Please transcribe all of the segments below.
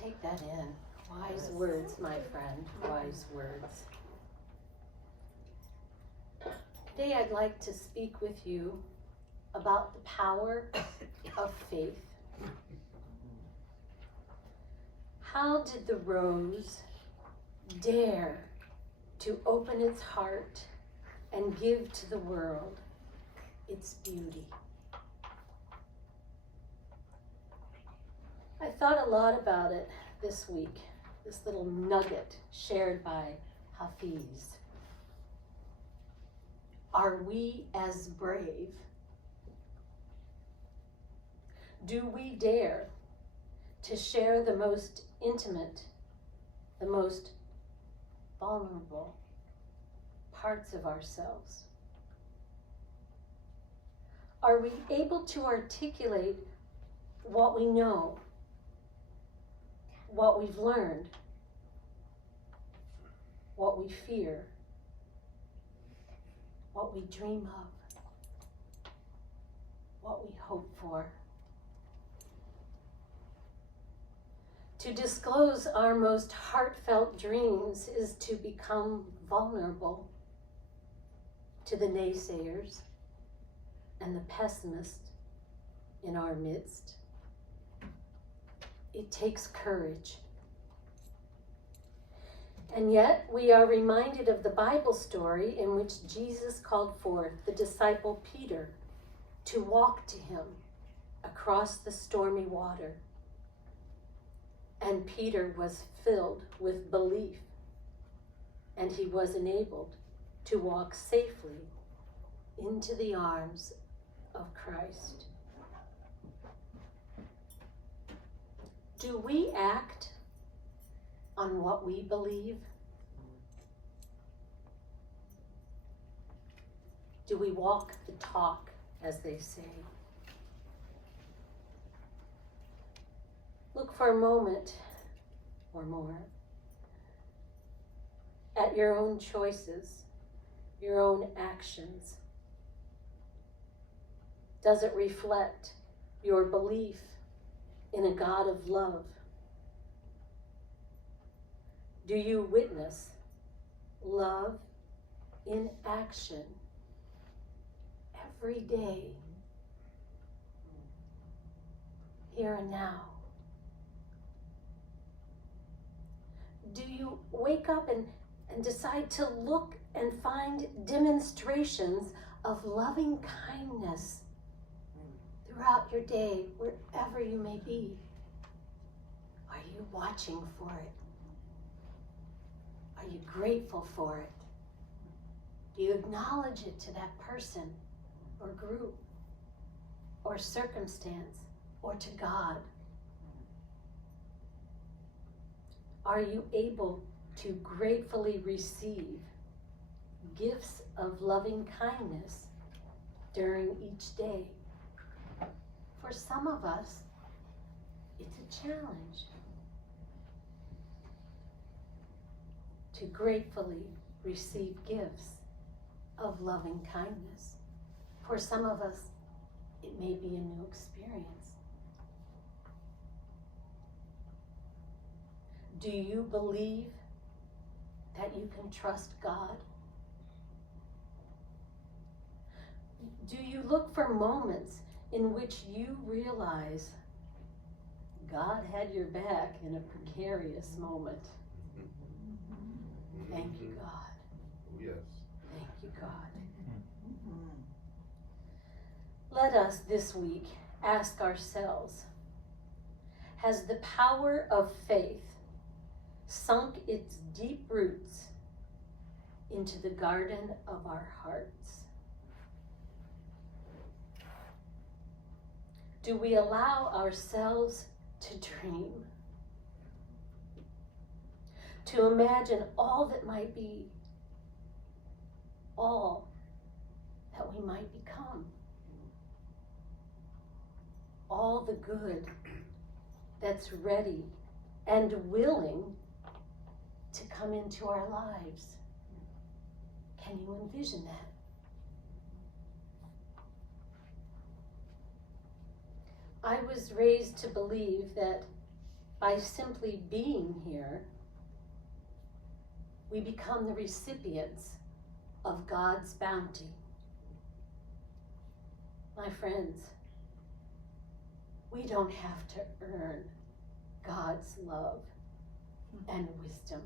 Take that in. Wise words, my friend, wise words. Today I'd like to speak with you about the power of faith. How did the rose dare to open its heart and give to the world its beauty? I thought a lot about it this week, this little nugget shared by Hafiz. Are we as brave? Do we dare to share the most intimate, the most vulnerable parts of ourselves? Are we able to articulate what we know, what we've learned, what we fear, what we dream of, what we hope for? To disclose our most heartfelt dreams is to become vulnerable to the naysayers and the pessimists in our midst. It takes courage. And yet we are reminded of the Bible story in which Jesus called forth the disciple Peter to walk to him across the stormy water. And Peter was filled with belief, and he was enabled to walk safely into the arms of Christ. Do we act on what we believe? Do we walk the talk, as they say? Look for a moment or more at your own choices, your own actions. Does it reflect your belief in a God of love? Do you witness love in action every day, here and now? Do you wake up and decide to look and find demonstrations of loving kindness throughout your day, wherever you may be? Are you watching for it? Are you grateful for it? Do you acknowledge it to that person or group or circumstance or to God? Are you able to gratefully receive gifts of loving kindness during each day? For some of us, it's a challenge to gratefully receive gifts of loving kindness. For some of us, it may be a new experience. Do you believe that you can trust God? Do you look for moments in which you realize God had your back in a precarious moment? Thank you, God. Yes. Thank you, God. Let us this week ask ourselves, has the power of faith sunk its deep roots into the garden of our hearts? Do we allow ourselves to dream, to imagine all that might be, all that we might become, all the good that's ready and willing to come into our lives? Can you envision that? I was raised to believe that by simply being here, we become the recipients of God's bounty. My friends, we don't have to earn God's love and wisdom.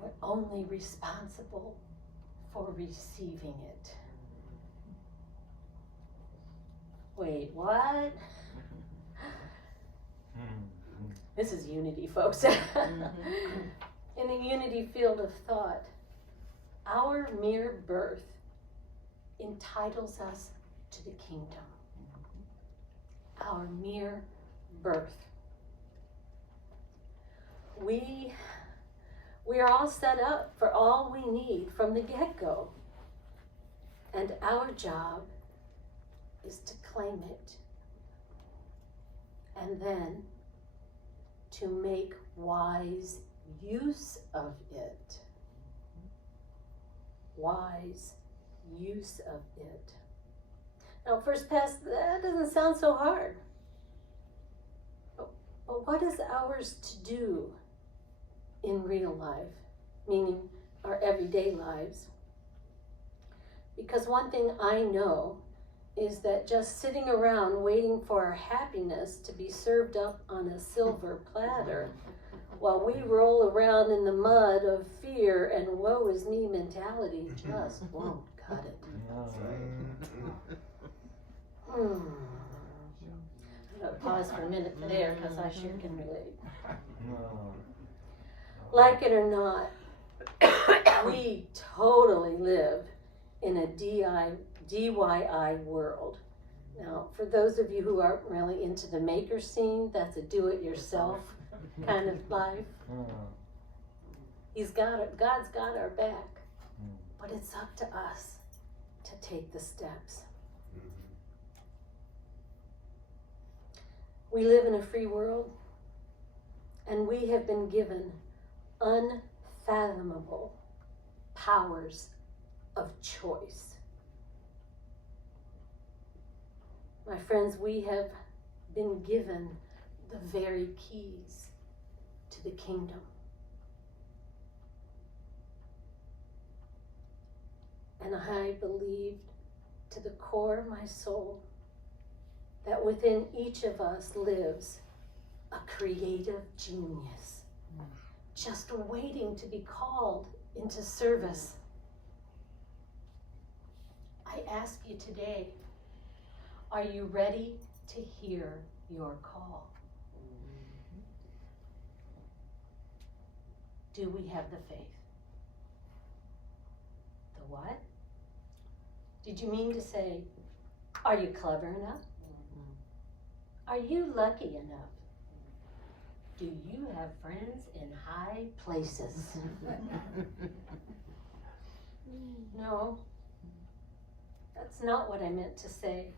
We're only responsible for receiving it. Wait, what? This is unity, folks. In the unity field of thought, our mere birth entitles us to the kingdom. Our mere birth. We are all set up for all we need from the get-go. And our job is to claim it. And then to make wise use of it. Wise use of it. Now, first pass, that doesn't sound so hard. But what is ours to do in real life, meaning our everyday lives? Because one thing I know is that just sitting around waiting for our happiness to be served up on a silver platter while we roll around in the mud of fear and woe is me mentality just won't cut it. I'm going to pause for a minute there because I sure can relate. Like it or not, we totally live in a DIY world. Now, for those of you who aren't really into the maker scene, that's a do-it-yourself kind of life. God's got our back, but it's up to us to take the steps. We live in a free world, and we have been given unfathomable powers of choice. My friends, we have been given the very keys to the kingdom. And I believe to the core of my soul that within each of us lives a creative genius, just waiting to be called into service. I ask you today, are you ready to hear your call? Do we have the faith? The what? Did you mean to say, are you clever enough? Are you lucky enough? Do you have friends in high places? No, that's not what I meant to say.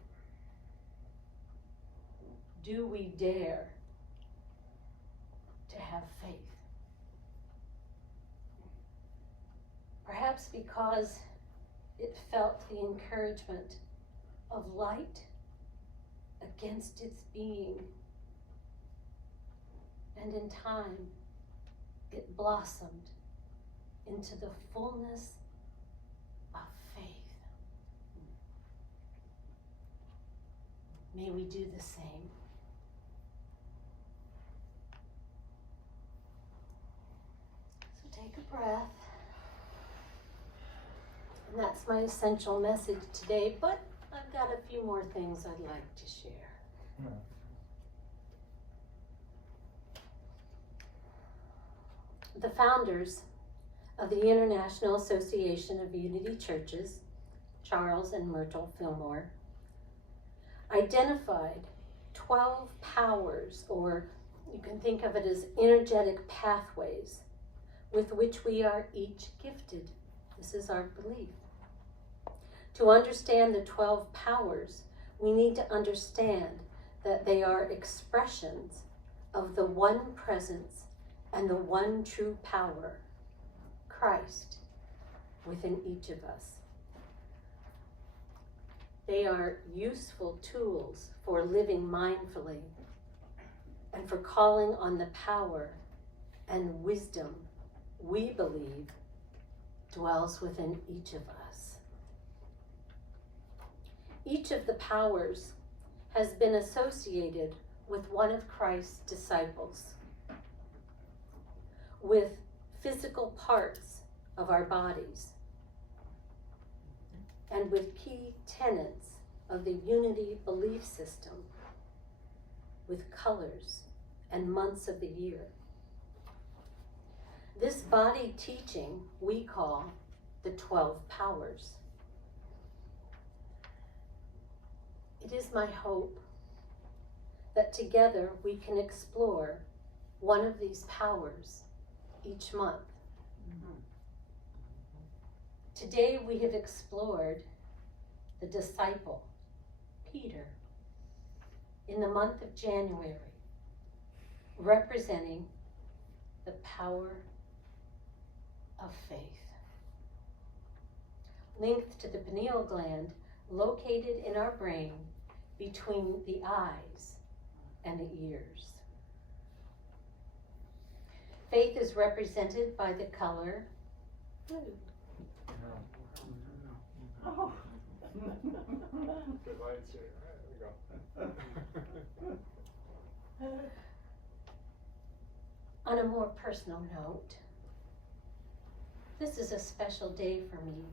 Do we dare to have faith? Perhaps because it felt the encouragement of light against its being. And in time, it blossomed into the fullness of faith. May we do the same. So take a breath. And that's my essential message today, but I've got a few more things I'd like to share. The founders of the International Association of Unity Churches, Charles and Myrtle Fillmore, identified 12 powers, or you can think of it as energetic pathways, with which we are each gifted. This is our belief. To understand the 12 powers, we need to understand that they are expressions of the one presence and the one true power, Christ, within each of us. They are useful tools for living mindfully and for calling on the power and wisdom we believe dwells within each of us. Each of the powers has been associated with one of Christ's disciples, with physical parts of our bodies, and with key tenets of the unity belief system, with colors and months of the year. This body teaching we call the 12 powers. It is my hope that together we can explore one of these powers each month. Today we have explored the disciple, Peter, in the month of January, representing the power of faith. Linked to the pineal gland located in our brain between the eyes and the ears. Faith is represented by the color blue. Oh. Good lights here. There we go. On a more personal note, this is a special day for me.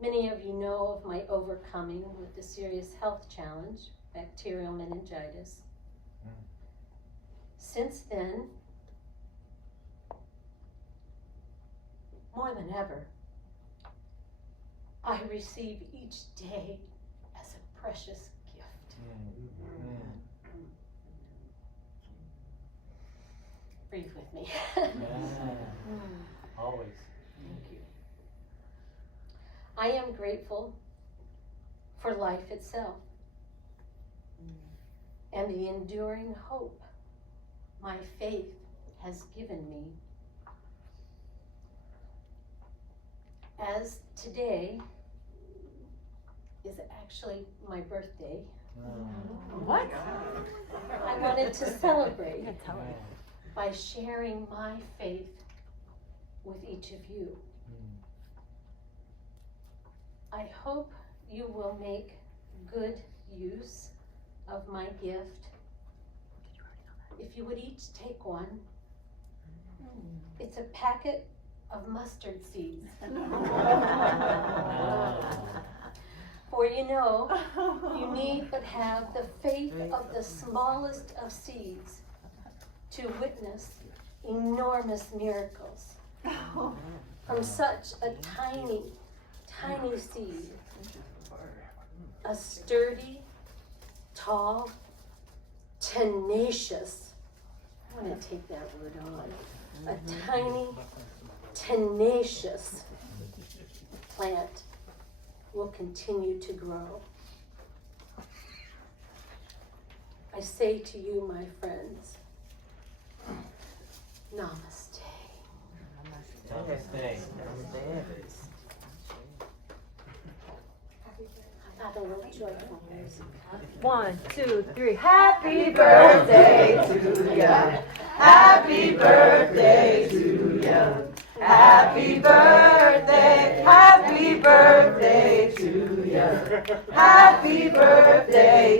Many of you know of my overcoming with the serious health challenge, bacterial meningitis. Since then, more than ever, I receive each day as a precious gift. Breathe with me. Always. Thank you. I am grateful for life itself and the enduring hope my faith has given me. As today is actually my birthday, What? I wanted to celebrate by sharing my faith with each of you. I hope you will make good use of my gift. If you would each take one. It's a packet of mustard seeds. For you know, you need but have the faith of the smallest of seeds to witness enormous miracles. From such a tiny, tiny seed, a sturdy, tall, tenacious, I want to take that word on, a tiny, tenacious plant will continue to grow. I say to you, my friends, namaste. Namaste. I got a little joyful music. 1, 2, 3. Happy birthday to ya. Happy birthday to ya. Happy birthday. Happy birthday to ya. Happy birthday